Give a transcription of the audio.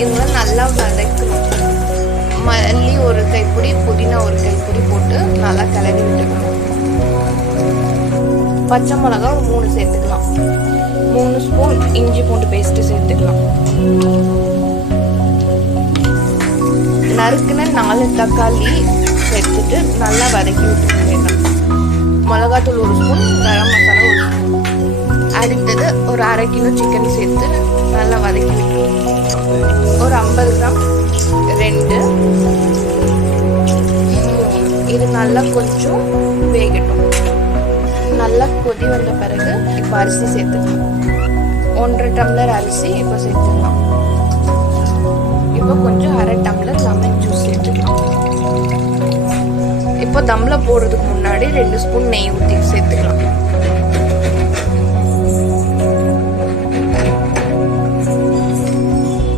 இதெல்லாம் நல்லா வதக்கணும். மல்லி ஒரு கைப்பிடி, புதினா ஒரு கைப்பிடி போட்டு நல்லா கிளறி விட்டுக்கணும். பச்சை மிளகா ஒரு 3 சேர்த்துக்கலாம். 3 ஸ்பூன் இஞ்சி பூண்டு பேஸ்ட்டு சேர்த்துக்கலாம். நறுக்குன 4 தக்காளி சேர்த்துட்டு நல்லா வதக்கி விட்டுக்க வேண்டாம். மிளகாத்தூள் 1 ஸ்பூன், கரம் மசாலா 1 ஸ்பூன். அடுத்தது ஒரு 1/2 கிலோ சிக்கன் சேர்த்து நல்லா வதக்கி விட்டுருவோம். ஒரு 50 கிராம், 2, 3 இது நல்லா கொஞ்சம் வேகட்டும். நல்லா கொதி வந்த பிறகு இப்போ அரிசி சேர்த்துக்கலாம். 1.5 டம்ளர் அரிசி இப்போ சேர்த்துக்கலாம். இப்போ கொஞ்சம் 1/2 டம்ளர் லெமன் ஜூஸ் சேர்த்துக்கலாம். இப்போ தம்ல போடுறதுக்கு முன்னாடி 2 ஸ்பூன் நெய் ஊற்றி சேர்த்துக்கலாம்.